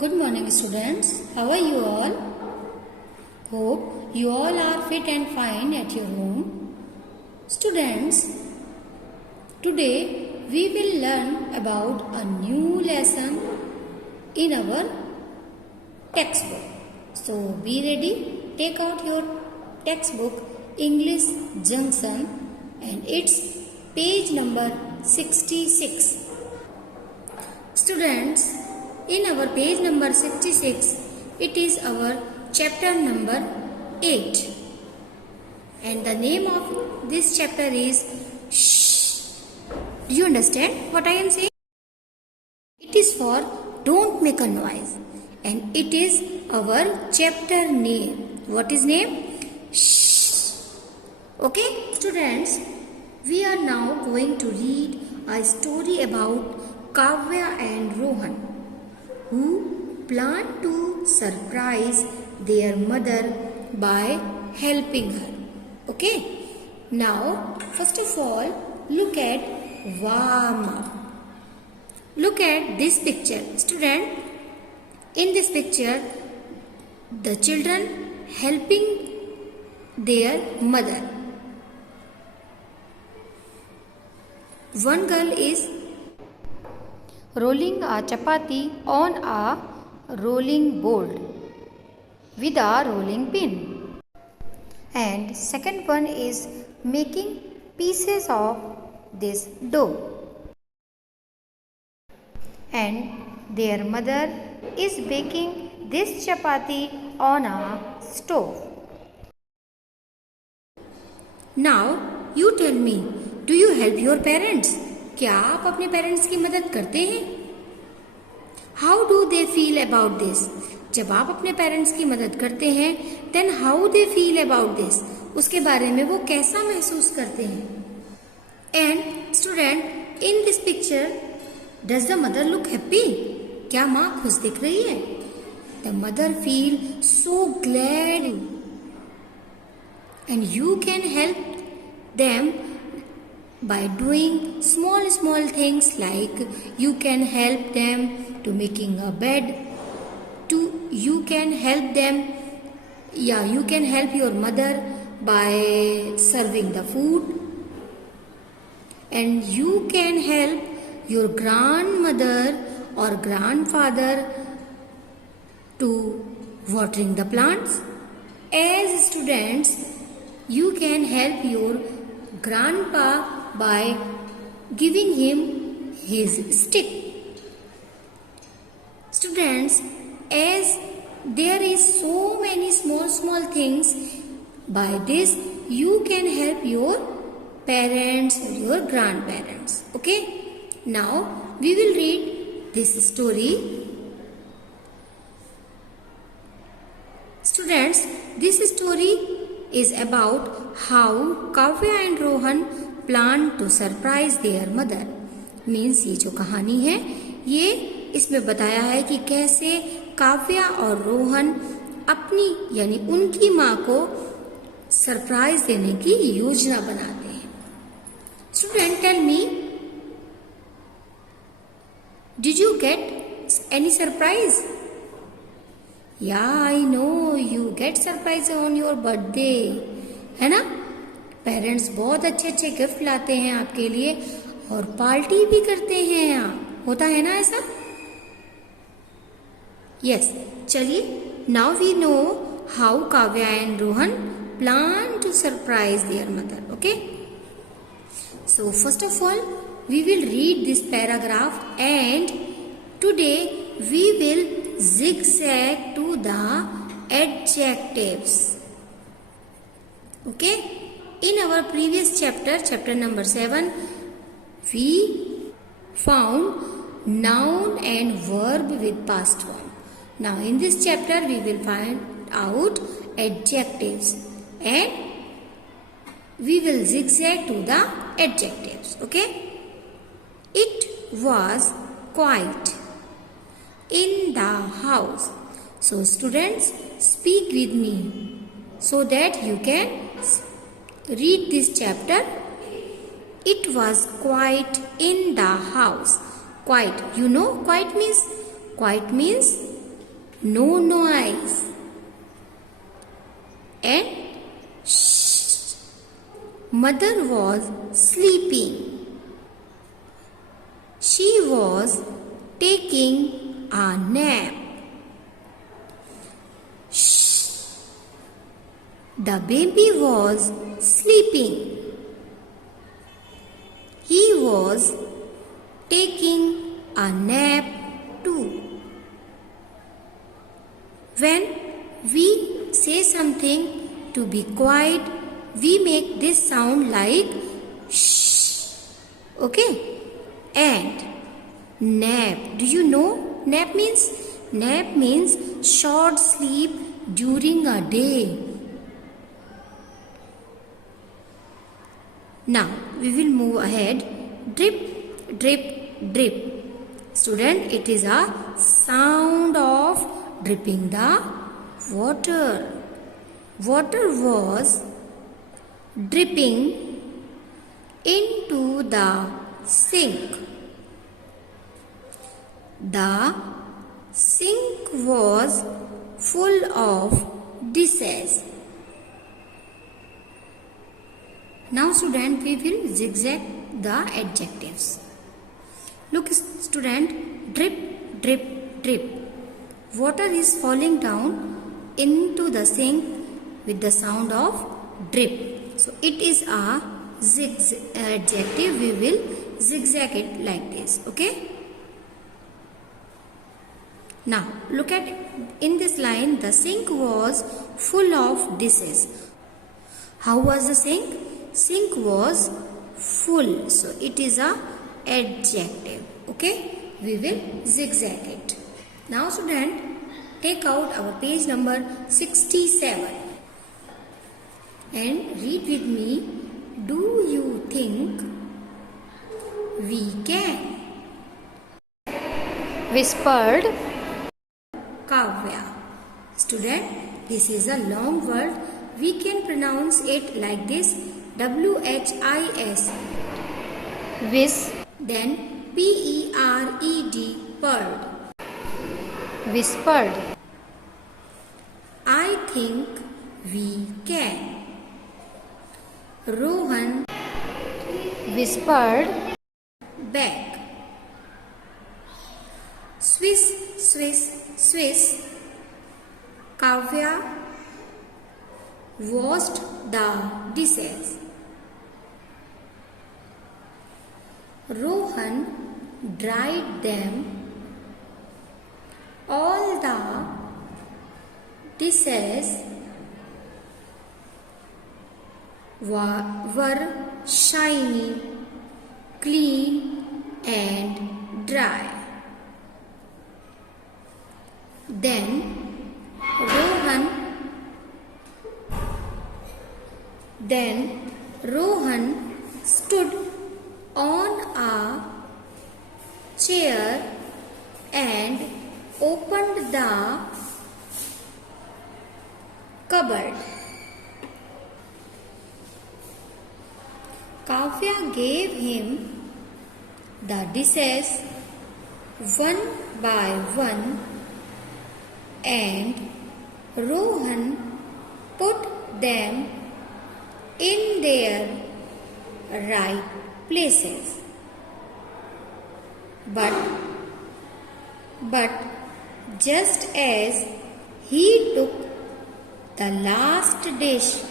Good morning, students. How are you all? Hope you all are fit and fine at your home. Students, today we will learn about a new lesson in our textbook. So be ready. Take out your textbook English Junction and it's page number 66. Students, in our page number 66, it is our chapter number 8. And the name of this chapter is Shh. Do you understand what I am saying? It is for Don't Make a Noise. And it is our chapter name. What is name? Shh. Okay, students, we are now going to read a story about Kavya and Rohan, who plan to surprise their mother by helping her. Okay, now first of all, look at warm up. Look at this picture. Student, in this picture, the children helping their mother. One girl is rolling a chapati on a rolling board with a rolling pin, and second one is making pieces of this dough, and their mother is baking this chapati on a stove. Now you tell me, do you help your parents? क्या आप अपने parents की मदद करते हैं? How do they feel about this? जब आप अपने पेरेंट्स की मदद करते हैं, then how they feel about this? उसके बारे में वो कैसा महसूस करते हैं? And student, in this picture does the mother look happy? क्या माँ खुश दिख रही है? The mother feel so glad and you can help them by doing small things like you can help them to making a bed, you can help them, you can help your mother by serving the food, and you can help your grandmother or grandfather to watering the plants. As students, you can help your grandpa by giving him his stick. Students, as there is so many small things, by this you can help your parents or your grandparents. Okay, now we will read this story. Students, this story is about how Kavya and Rohan plan to surprise their mother. Means ये जो कहानी है, ये इसमें बताया है कि कैसे काव्या और रोहन अपनी यानी उनकी माँ को सरप्राइज देने की योजना बनाते हैं. Student, tell me, did you get any surprise? या I know you get surprise on your birthday, है ना? पेरेंट्स बहुत अच्छे गिफ्ट लाते हैं आपके लिए और पार्टी भी करते हैं यहाँ, होता है ना ऐसा? यस, चलिए, now we know how Kavya and Rohan plan to surprise their mother. Okay, so first of all we will read this paragraph and today we will zigzag to the adjectives. Okay, in our previous chapter number 7, we found noun and verb with past form. Now in this chapter we will find out adjectives and we will zigzag to the adjectives. Okay, it was quiet in the house. So students, speak with me so that you can read this chapter. It was quiet in the house. Quiet, you know quiet means no noise. And shh, mother was sleeping. She was taking a nap. Shh, the baby was sleeping. He was taking a nap too. When we say something to be quiet, we make this sound like shh. Okay? And nap. Do you know nap means? Nap means short sleep during a day. Now we will move ahead. Drip, drip, drip. Student, it is a sound of dripping the water. Water was dripping into the sink. The sink was full of dishes. Now student, we will zigzag the adjectives. Look student, drip, drip, drip. Water is falling down into the sink with the sound of drip. So it is a adjective. We will zigzag it like this. Okay. Now look at in this line, the sink was full of dishes. How was the sink? Sink was full. So it is a adjective. Okay. We will zigzag it. Now student, take out our page number 67 and read with me. Do you think we can? Whispered Kavya. Student, this is a long word. We can pronounce it like this. W-H-I-S. Whis. Then P-E-R-E-D. Purred. Whispered. I think we can. Rohan whispered back. Swish, swish, swish. Kavya washed the dishes. Rohan dried them. All the dishes were shiny, clean and dry. Then Rohan stood on a chair and opened the cupboard. Kavya gave him the dishes one by one and Rohan put them in their right places. But just as he took the last dish,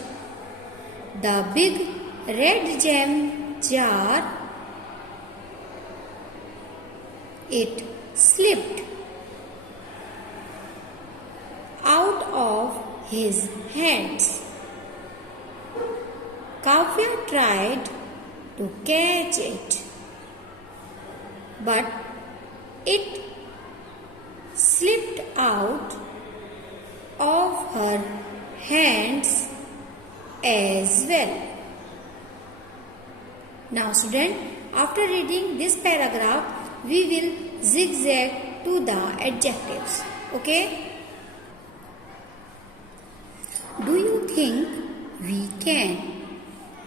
the big red jam jar, it slipped out of his hands. Kavya tried to catch it, but it slipped out of her hands as well. Now student, after reading this paragraph, we will zigzag to the adjectives. Okay? Do you think we can?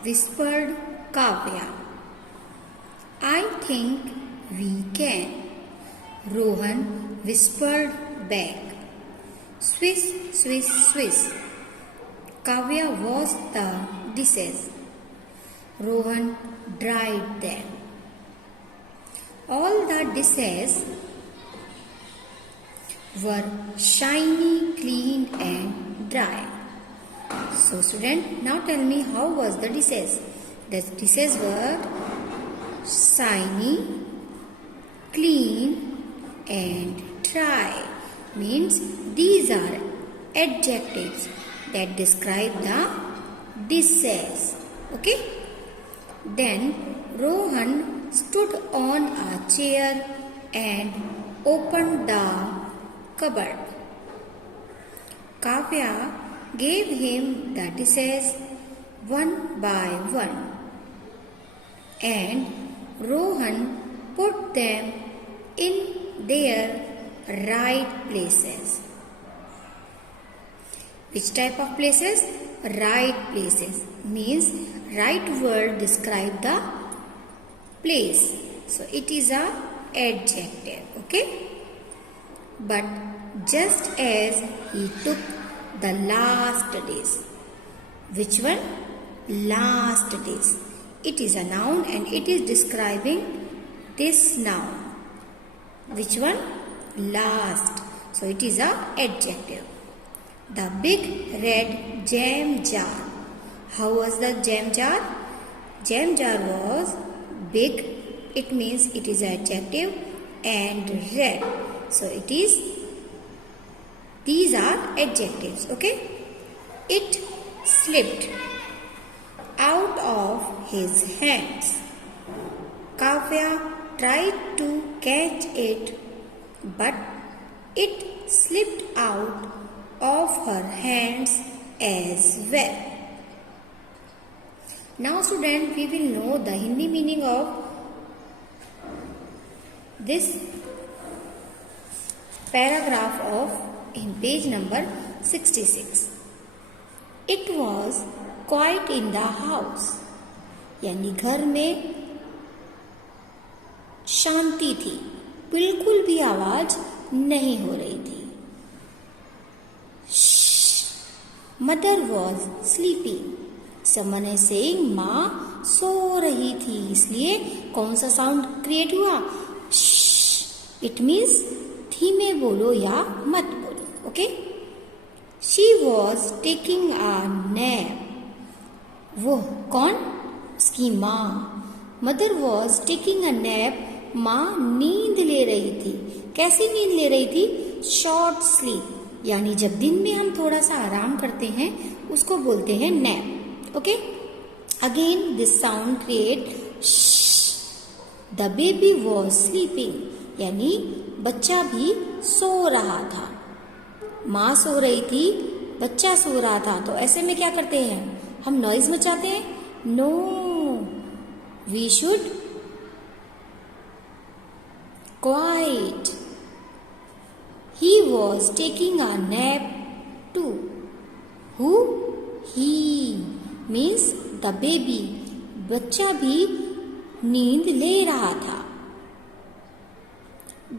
Whispered Kavya. I think we can. Rohan whispered back. Swish, swish, swish. Kavya washed the dishes. Rohan dried them. All the dishes were shiny, clean and dry. So student, now tell me how was the dishes? The dishes were shiny, clean and dry. Means these are adjectives that describe the dishes. Okay? Then Rohan stood on a chair and opened the cupboard. Kavya gave him the dishes one by one, and Rohan put them in their right places. Which type of places? Right places means right word describe the place. So it is a adjective. Okay? But just as he took the last days. Which one? Last days. It is a noun and it is describing this noun. Which one? Last. So it is a adjective. The big red jam jar. How was the jam jar? Jam jar was big. It means it is adjective and red. So it is, these are adjectives. Okay? It slipped out of his hands. Kavya tried to catch it, but it slipped out of her hands as well. Now student, we will know the Hindi meaning of this paragraph of in page number 66. It was quiet in the house. यानी घर में शांति थी, बिल्कुल भी आवाज नहीं हो रही थी. Mother was sleeping. Someone is saying माँ सो रही थी, इसलिए कौन सा साउंड क्रिएट हुआ? इट मीन्स धीमे बोलो या मत बोलो. Okay? She was taking a nap. वो कौन? उसकी माँ. Mother was taking a nap. माँ नींद ले रही थी. कैसी नींद ले रही थी? Short sleep. यानी जब दिन में हम थोड़ा सा आराम करते हैं उसको बोलते हैं nap. Okay? Again this sound create. The baby was sleeping. यानी बच्चा भी सो रहा था. माँ सो रही थी, बच्चा सो रहा था. तो ऐसे में क्या करते हैं? हम नॉइज मचाते हैं? No, we should quiet. He was taking a nap too. Who? He means the baby. बच्चा भी नींद ले रहा था.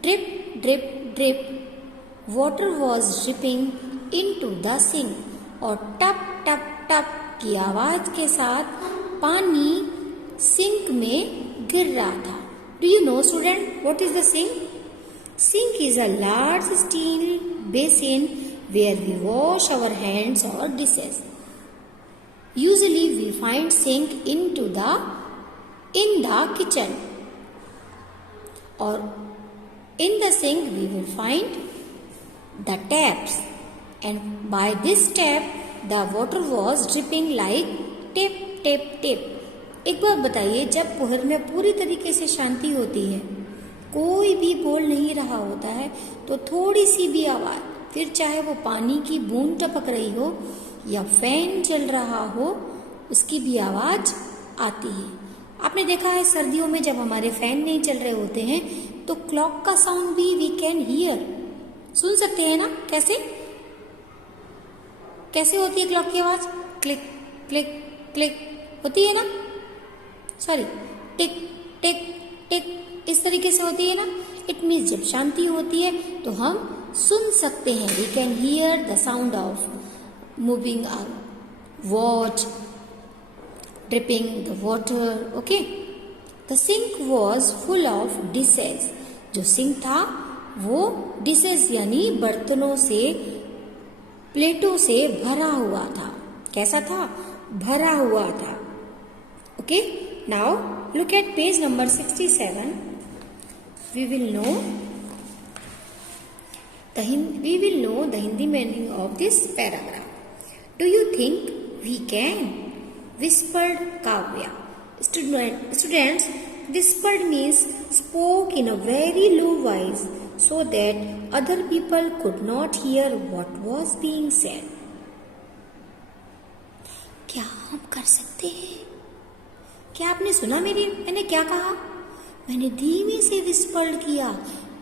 Drip, drip, drip. Water was dripping into the sink. और टप टप टप की आवाज के साथ पानी सिंक में गिर रहा था. Do you know student what is the sink? Sink is a large steel basin where we wash our hands or dishes. Usually we find sink in the kitchen, or in the sink we will find the taps, and by this tap the water was dripping like tap tap tap. एक बात बताइए, जब घर में पूरी तरीके से शांति होती है, कोई भी बोल नहीं रहा होता है, तो थोड़ी सी भी आवाज, फिर चाहे वो पानी की बूंद टपक रही हो या फैन चल रहा हो, उसकी भी आवाज आती है. आपने देखा है सर्दियों में जब हमारे फैन नहीं चल रहे होते हैं तो क्लॉक का साउंड भी वी कैन हियर. सुन सकते हैं ना? कैसे कैसे होती है क्लॉक की आवाज? क्लिक क्लिक क्लिक होती है ना? सॉरी, टिक टिक टिक, इस तरीके से होती है ना. इट मीन्स जब शांति होती है तो हम सुन सकते हैं. We can hear the sound of moving a watch, dripping the water. Okay. The sink was full of dishes. जो सिंक था वो डिशेस यानी बर्तनों से, प्लेटों से भरा हुआ था. कैसा था? भरा हुआ था. Okay. Now look at page number 67. We will know the Hindi meaning of this paragraph. Do you think we can? Whispered Kavya. Students, whispered means spoke in a very low voice so that other people could not hear what was being said. क्या हम कर सकते हैं? क्या आपने सुना मैंने क्या कहा? मैंने धीमे से विस्पर्ड किया.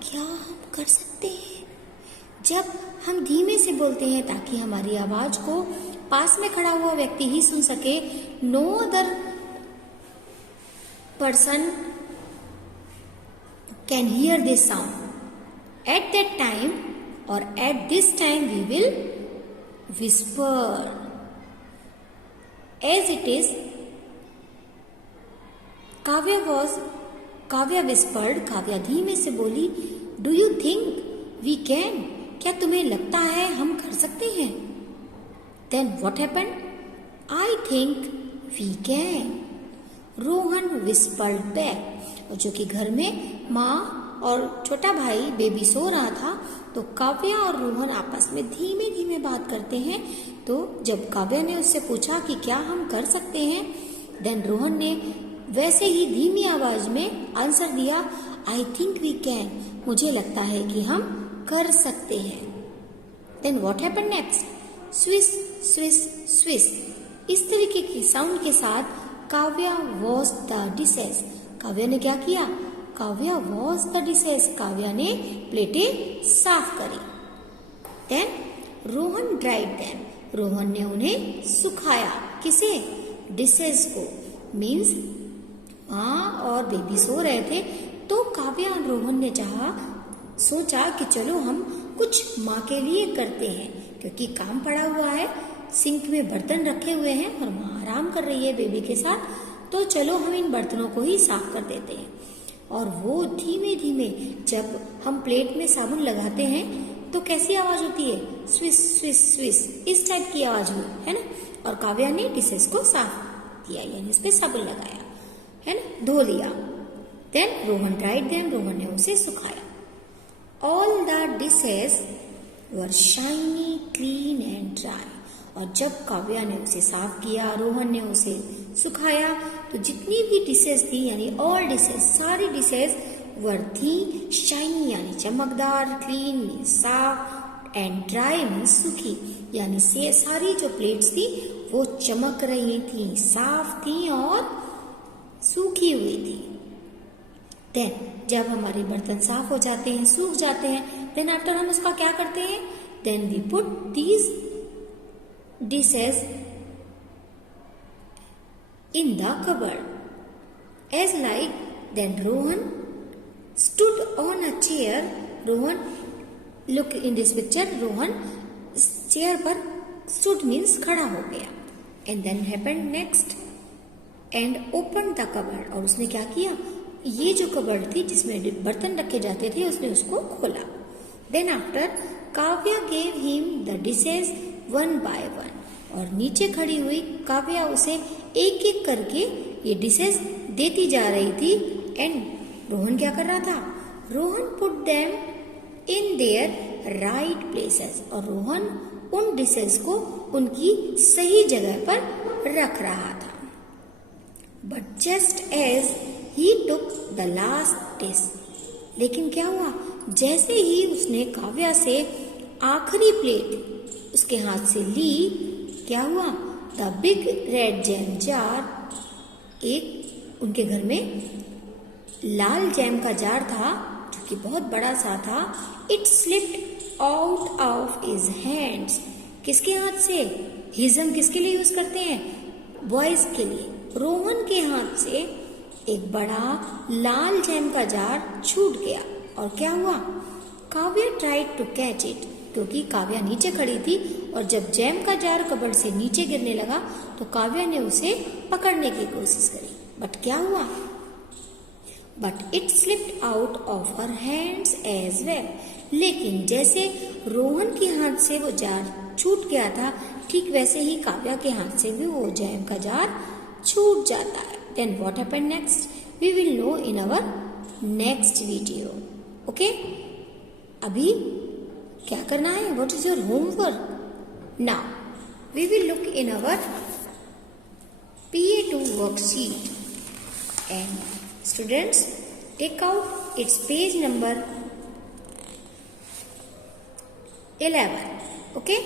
क्या हम कर सकते हैं? जब हम धीमे से बोलते हैं ताकि हमारी आवाज को पास में खड़ा हुआ व्यक्ति ही सुन सके, no other person can hear this sound. At that time और at this time we will whisper as it is. Kavya whispered. Kavya धीमे से बोली. Do you think we can? क्या तुम्हें लगता है हम कर सकते हैं? Then what happened? I think we can. Rohan whispered back. और जो कि घर में माँ और छोटा भाई बेबी सो रहा था, तो काव्या और रोहन आपस में धीमे धीमे बात करते हैं. तो जब काव्या ने उससे पूछा कि क्या हम कर सकते हैं, देन रोहन ने वैसे ही धीमी आवाज में आंसर दिया, आई थिंक वी कैन. मुझे लगता है कि हम कर सकते हैं. Then what happened next? Swish swish swish. इस तरीके की साउंड के साथ Kavya wash the dishes. Kavya ने क्या किया? Kavya wash the dishes. Kavya ने प्लेटें साफ करी. Then Rohan dried them. Rohan ने उन्हें सुखाया. किसे? डिशेस को. मीन्स माँ और बेबी सो रहे थे, तो काव्या और रोहन ने सोचा कि चलो हम कुछ माँ के लिए करते हैं, क्योंकि काम पड़ा हुआ है, सिंक में बर्तन रखे हुए हैं और माँ आराम कर रही है बेबी के साथ, तो चलो हम इन बर्तनों को ही साफ कर देते हैं. और वो धीमे धीमे जब हम प्लेट में साबुन लगाते हैं तो कैसी आवाज होती है? Swiss swish swish. इस टाइप की आवाज हुई है ना. और काव्या ने डिशेस को साफ किया, यानी इस पे साबुन लगाया, है ना, धो लिया. Then Rohan dried them. Rohan ने उसे सुखाया. All the dishes were shiny clean and dry. और जब काव्या ने उसे साफ किया, रोहन ने उसे सुखाया, तो जितनी भी डिशेस थी, यानी ऑल डिशेस, सारी डिशेस वर थी शाइनी यानी चमकदार, क्लीन मीन साफ, एंड ड्राई मीन सूखी, यानी से सारी जो प्लेट्स थी वो चमक रही थी, साफ थी और सूखी हुई थी. देन जब हमारे बर्तन साफ हो जाते हैं, सूख जाते हैं, देन आफ्टर हम उसका क्या करते हैं? Then we put these dishes in the cupboard as like. Then Rohan stood on a chair. Rohan, look in this picture, Rohan chair पर स्टूड मीन्स खड़ा हो गया. And then happened next and open the cupboard. और उसने क्या किया? ये जो कबर्ड थी जिसमें बर्तन रखे जाते थे, उसने उसको खोला. Then after Kavya gave him the dishes one by one. और नीचे खड़ी हुई काव्या उसे एक एक करके ये डिशेस देती जा रही थी. एंड रोहन क्या कर रहा था? Rohan put them in their right places. और रोहन उन डिशेस को उनकी सही जगह पर रख रहा था. But just as he took the last dish. लेकिन क्या हुआ? जैसे ही उसने काव्या से आखिरी प्लेट उसके हाथ से ली, क्या हुआ? The big red jam jar, एक उनके घर में लाल जैम का जार था जो कि बहुत बड़ा सा था. It slipped out of his hands. किसके हाथ से? हिजम किसके लिए यूज करते हैं? बॉयज के लिए. रोहन के हाथ से एक बड़ा लाल जैम का जार छूट गया. और क्या हुआ? Kavya tried to catch it, क्योंकि काव्या नीचे खड़ी थी और जब जैम का जार कबर्ड से नीचे गिरने लगा तो काव्या ने उसे पकड़ने की कोशिश करी, बट क्या हुआ? But it slipped out of her hands as well. लेकिन जैसे रोहन के हाथ से वो जार छूट गया था, ठीक वैसे ही काव्या के हाथ से भी वो जैम का जार छूट जाता है। Then what happened next we will know in our next video. Okay, अभी क्या करना है? What is your homework? Now we will look in our PA2 worksheet and students take out its page number 11. Okay,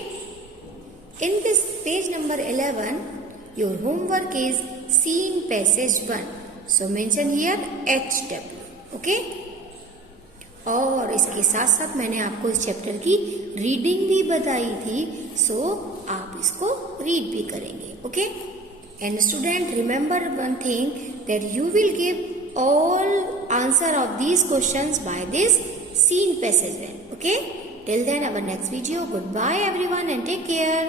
in this page number 11 your homework is scene passage 1, so mention here HW. Okay, और इसके साथ साथ मैंने आपको इस chapter की reading भी बताई थी, सो आप इसको रीड भी करेंगे। Okay, and student remember one thing that you will give all answer of these questions by this scene passage. Okay, till then our next video, goodbye everyone and take care.